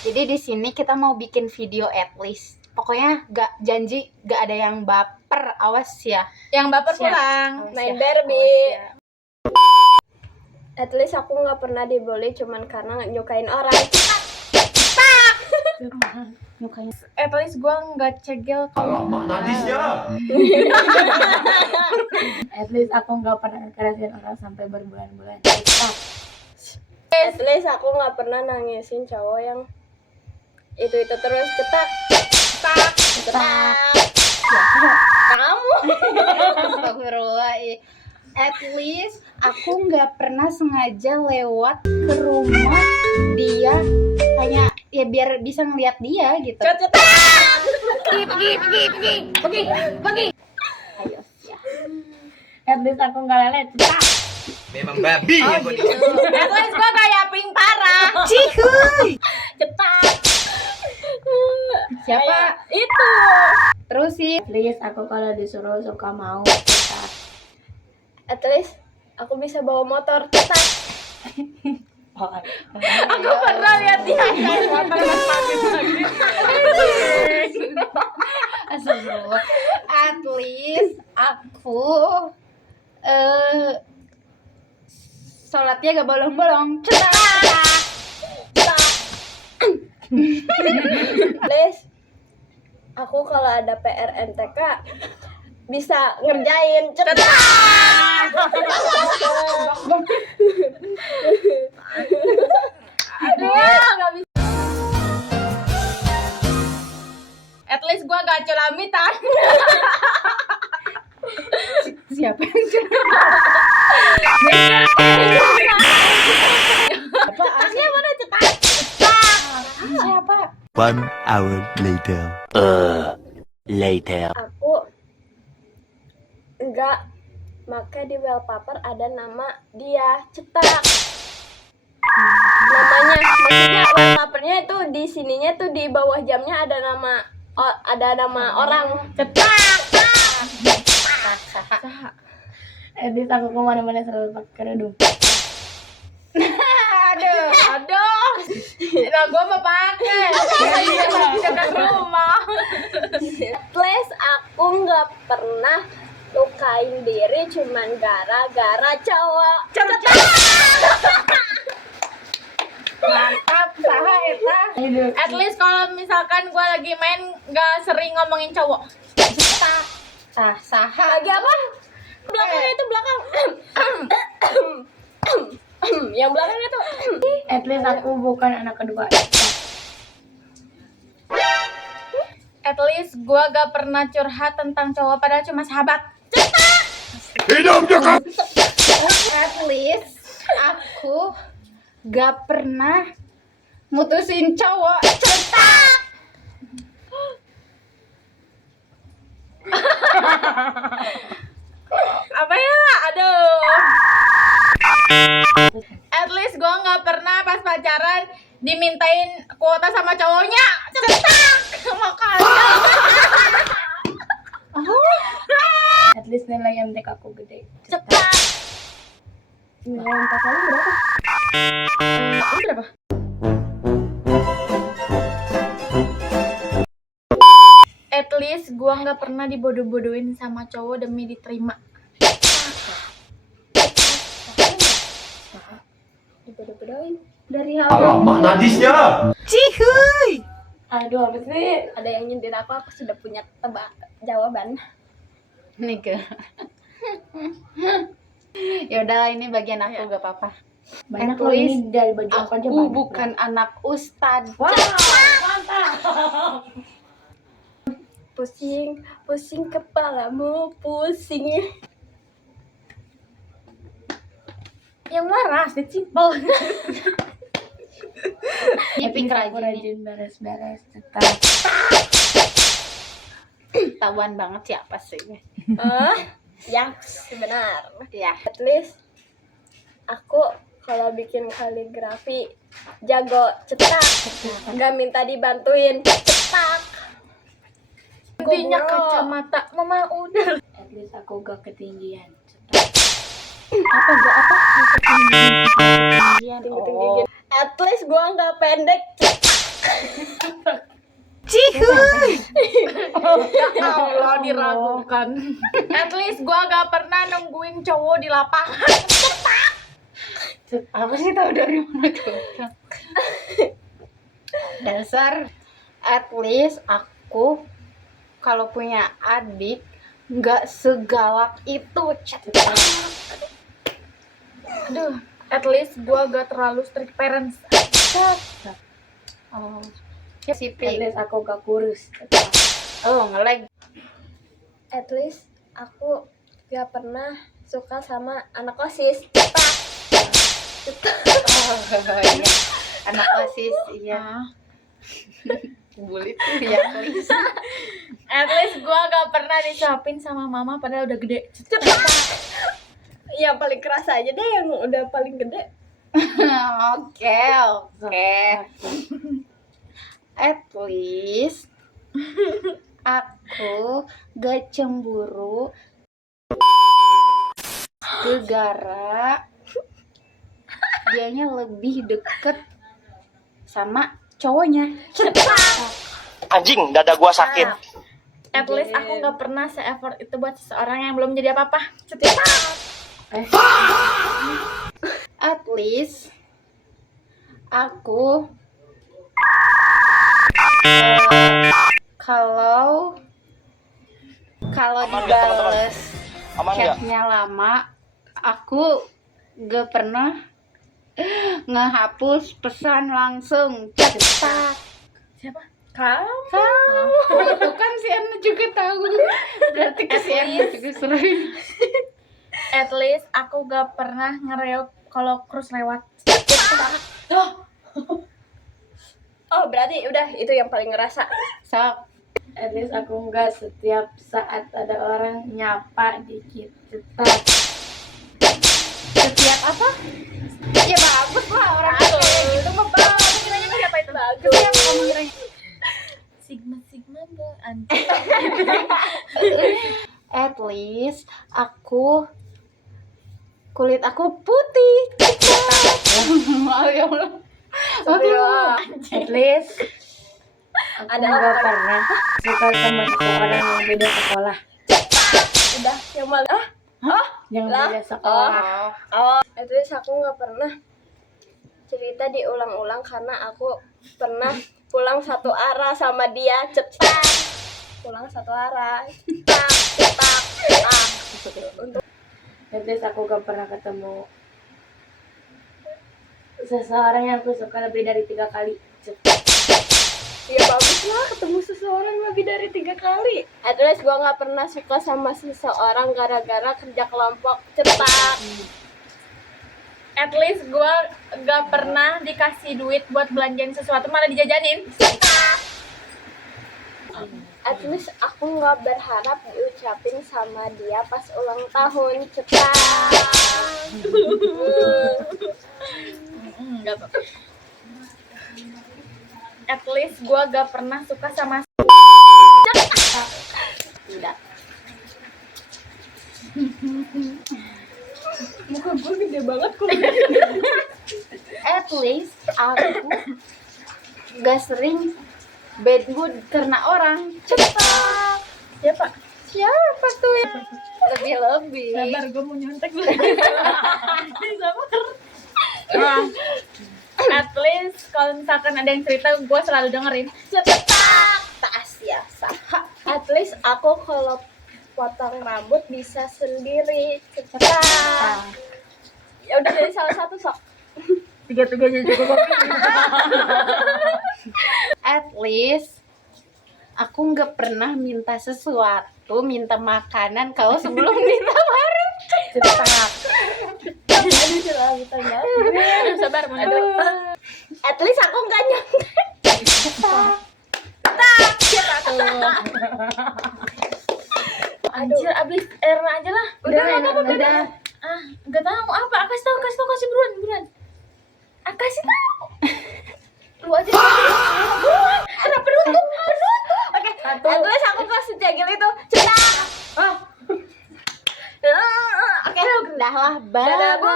Jadi di sini kita mau bikin video at least. Pokoknya janji gak ada yang baper, awas ya. Yang baper Siap. pulang Awas main ya. Barbie. Awas ya. At least aku nggak pernah dibully cuman karena nyukain orang. Nyukain. At least gue nggak cegel kalau Nadisnya. At least aku nggak pernah kerasin orang sampai berbulan-bulan. At least aku nggak pernah nangisin cowok yang itu terus cetak. Kamu. Astagfirullah. At least aku nggak pernah sengaja lewat ke rumah dia, hanya ya biar bisa ngeliat dia gitu. Pergi. Ayo ya. At least aku nggak lelet. Memang babi ya kau dia. At least gue kayak pink parah. Cihuy. Cetak. Siapa? Itu. Terus sih. At least aku kalau disuruh suka mau. At least aku bisa bawa motor cetak. Aku pernah lihat dia naik motor mas pagi-pagi. Astagfirullah. At least aku sholatnya gak bolong-bolong. At least aku kalau ada PR NTK bisa ngerjain cetak. Aduh, nggak bisa. At least gue gak celamitan. Siapa yang Siapa? One hour later. Later. Aku enggak maka di wallpaper ada nama dia cetak. Namanya maksudnya wallpapernya itu di sininya tuh di bawah jamnya ada nama orang cetak. At least aku kemana-mana selalu pakai kerudung. Aduh. Nah, gue mau pakai. Di dekat rumah. At least aku nggak pernah lukain diri cuman gara-gara cowok. Mantap, saha eta. At least kalau misalkan gue lagi main gak sering ngomongin cowok. Saha. Lagi apa? Belakangnya itu belakang. Yang belakangnya tuh. At least aku bukan anak kedua. At least gue gak pernah curhat tentang cowok padahal cuma sahabat. Hidup dekat. At least aku gak pernah mutusin cowok. Apa ya? Aduh. At least gue gak pernah pas pacaran dimintain kuota sama cowoknya. Cetak. Makanya. At least nilai MTK aku gede. Cetak. Nilai MTK kamu berapa? Ini berapa? At least gue gak pernah dibodoh-bodohin sama cowok demi diterima. Dibodoh-bodohin. Dari hal Alamak nadisnya. Cihuy. Aduh, apa sih? Ada yang nyindir aku sudah punya jawaban. Nih ke. Ya udahlah, ini bagian aku gak apa-apa. Banyak At loh least ini dari baju aku aja Aku banyak. bukan anak ustad. Wow, mantap. Pusing kepalamu, pusing. Yang waras, simpel. Ini pink Aku rajin nih. rajin beres-beres cetak. Tahuan banget siapa sih. Yaks, benar. Ya. At least aku kalau bikin kaligrafi jago cetak. Nggak minta dibantuin cetak. Intinya Goblok. kacamata mama udah. At least aku gak ketinggian. Tinggi-tinggi. At least gua nggak pendek. Ya Allah, diragukan. At least gua gak pernah nungguin cowok di lapangan. Apa sih tahu dari mana tuh? Dasar. At least aku kalau punya adik nggak segalak itu. Aduh, at least gua gak terlalu strict parents. Oh, At sipi. least aku gak kurus. Oh, ngelag. At least aku gak pernah suka sama anak OSIS. Oh, iya. Anak OSIS, iya. Bully tuh ya, please. At least gua gak pernah disuapin sama mama padahal udah gede. Yang paling kerasa aja deh yang udah paling gede. Oke. At least aku gak cemburu gara dianya lebih deket sama cowoknya. Anjing, dada gua sakit. At least aku gak pernah se-effort itu buat seseorang yang belum jadi apa-apa. At least aku kalau Aman nggak, teman-teman? dibales Aman nggak? chatnya lama, aku gak pernah ngehapus pesan langsung cetak. Siapa? Kamu itu kan si Anna juga tahu, berarti ke si Anna juga sering. At least aku gak pernah ngereok kalau cruise lewat. Oh, berarti udah itu yang paling ngerasa. Sok. At least aku nggak setiap saat ada orang nyapa dikit cetak. Setiap apa? Ya bagus lah orang kayak gitu mah bagus. Kiranya siapa itu? Setiap kamu kiranya. Sigma gak anjing. At least kulit aku putih. Ya Allah. At least aku nggak pernah suka sama seseorang yang beda sekolah. Udah yang malah Yang Lah. beda sekolah. at least aku nggak pernah cerita diulang-ulang karena aku pernah pulang satu arah sama dia. Cetak. Pulang satu arah. Cetak. Untuk At least aku gak pernah ketemu seseorang yang aku suka lebih dari 3 kali. ya bagus lah ketemu seseorang lebih dari 3 kali. At least gua nggak pernah suka sama seseorang gara-gara kerja kelompok. Cetak. At least gue gak pernah dikasih duit buat belanjain sesuatu malah dijajanin. At least aku nggak berharap diucapin sama dia pas ulang tahun. Cetak. Enggak tuh. At least gue gak pernah suka sama Tidak. Muka gue gede banget kok. At least aku gak sering bad mood karena orang. Cetak. Siapa tuh yang lebih-lebih? Sabar, gue mau nyontek dulu. At least kalau misalkan ada yang cerita, gue selalu dengerin. Cetak. Ya, sah. At least aku kalau potong rambut bisa sendiri. Cetak. Ya udah dari salah satu sok. Tiga-tiganya juga kopi. At least aku nggak pernah minta sesuatu, minta makanan kalau sebelum ditawarin. Cetak. Aduh, salah kita banget. Sabar, mau nyontek. At least aku nggak nyontek. Anjir, abis Erna aja lah. Udah, udah. Ah, nggak tahu apa. Kasih tahu, kasih buruan. Kasih tahu. Lu aja. Buruan. Kenapa beruntung? Oke, at least aku kasih cegil itu. Cetak. Oke, Udah lah, dadah, bye.